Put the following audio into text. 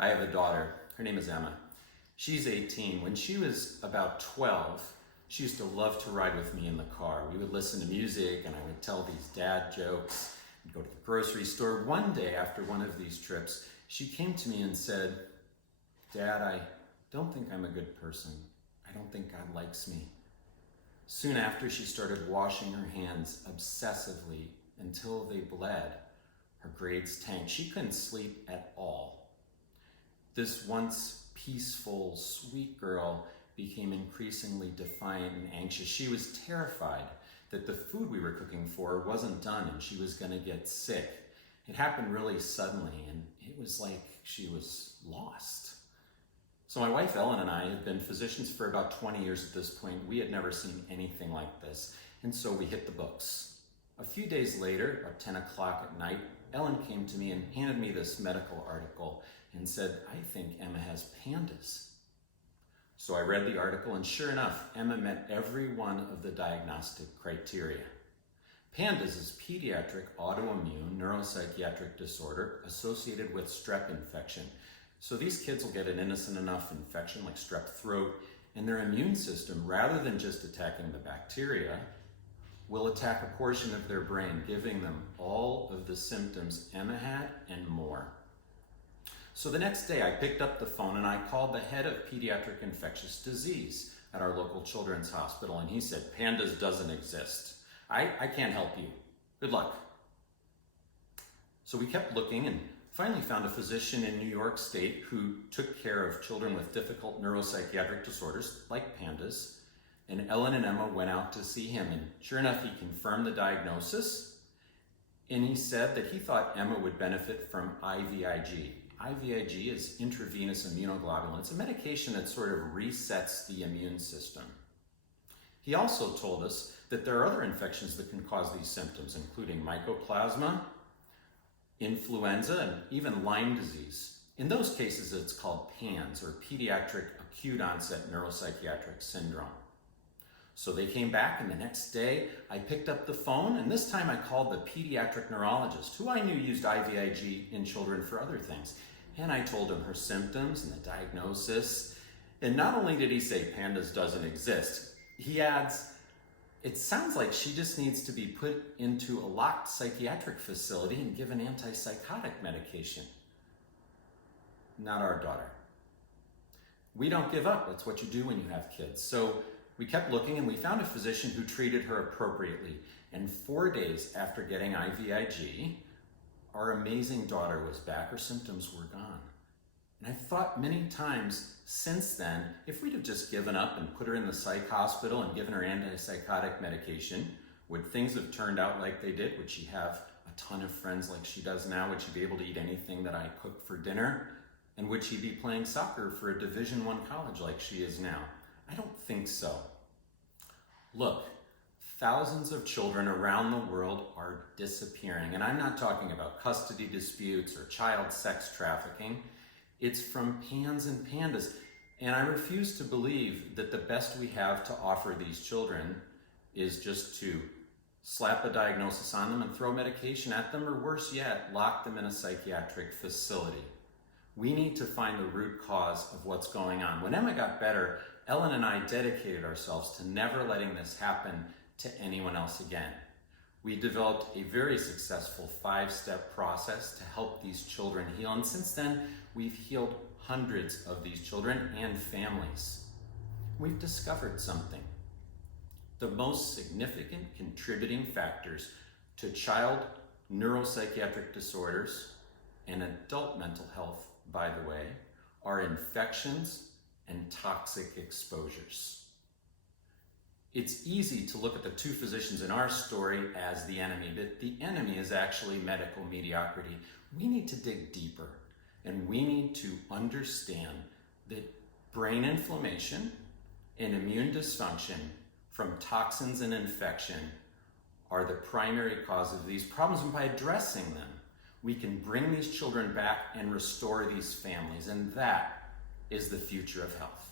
I have a daughter. Her name is Emma. She's 18. When she was about 12, she used to love to ride with me in the car. We would listen to music and I would tell these dad jokes. We'd go to the grocery store. One day after one of these trips, she came to me and said, "Dad, I don't think I'm a good person. I don't think God likes me." Soon after, she started washing her hands obsessively until they bled. Her grades tanked. She couldn't sleep at all. This once peaceful, sweet girl became increasingly defiant and anxious. She was terrified that the food we were cooking for her wasn't done and she was going to get sick. It happened really suddenly, and it was like she was lost. So my wife Ellen and I had been physicians for about 20 years at this point. We had never seen anything like this, and so we hit the books. A few days later, about 10 o'clock at night, Ellen came to me and handed me this medical article and said, "I think Emma has pandas." So I read the article, and sure enough, Emma met every one of the diagnostic criteria. PANDAS is pediatric autoimmune neuropsychiatric disorder associated with strep infection. So these kids will get an innocent enough infection like strep throat, and their immune system, rather than just attacking the bacteria, will attack a portion of their brain, giving them all of the symptoms Emma had and more. So the next day I picked up the phone and I called the head of pediatric infectious disease at our local children's hospital, and he said, "PANDAS doesn't exist. I can't help you. Good luck." So we kept looking and finally found a physician in New York State who took care of children with difficult neuropsychiatric disorders like PANDAS. And Ellen and Emma went out to see him, and sure enough, he confirmed the diagnosis, and he said that he thought Emma would benefit from IVIG. IVIG is intravenous immunoglobulin. It's a medication that sort of resets the immune system. He also told us that there are other infections that can cause these symptoms, including mycoplasma, influenza, and even Lyme disease. In those cases, it's called PANS, or Pediatric Acute Onset Neuropsychiatric Syndrome. So they came back, and the next day I picked up the phone, and this time I called the pediatric neurologist, who I knew used IVIG in children for other things. And I told him her symptoms and the diagnosis. And not only did he say PANDAS doesn't exist, he adds, "It sounds like she just needs to be put into a locked psychiatric facility and given antipsychotic medication." Not our daughter. We don't give up. That's what you do when you have kids. So we kept looking, and we found a physician who treated her appropriately. And 4 days after getting IVIG, our amazing daughter was back. Her symptoms were gone. And I've thought many times since then, if we'd have just given up and put her in the psych hospital and given her antipsychotic medication, would things have turned out like they did? Would she have a ton of friends like she does now? Would she be able to eat anything that I cook for dinner? And would she be playing soccer for a Division I college like she is now? I don't think so. Look, thousands of children around the world are disappearing, and I'm not talking about custody disputes or child sex trafficking. It's from PANS and PANDAS, and I refuse to believe that the best we have to offer these children is just to slap a diagnosis on them and throw medication at them, or worse yet, lock them in a psychiatric facility. We need to find the root cause of what's going on. When Emma got better, Ellen and I dedicated ourselves to never letting this happen to anyone else again. We developed a very successful 5-step process to help these children heal, and since then, we've healed hundreds of these children and families. We've discovered something. The most significant contributing factors to child neuropsychiatric disorders and adult mental health, by the way, are infections and toxic exposures. It's easy to look at the two physicians in our story as the enemy, but the enemy is actually medical mediocrity. We need to dig deeper, and we need to understand that brain inflammation and immune dysfunction from toxins and infection are the primary cause of these problems, and by addressing them, we can bring these children back and restore these families, and that is the future of health.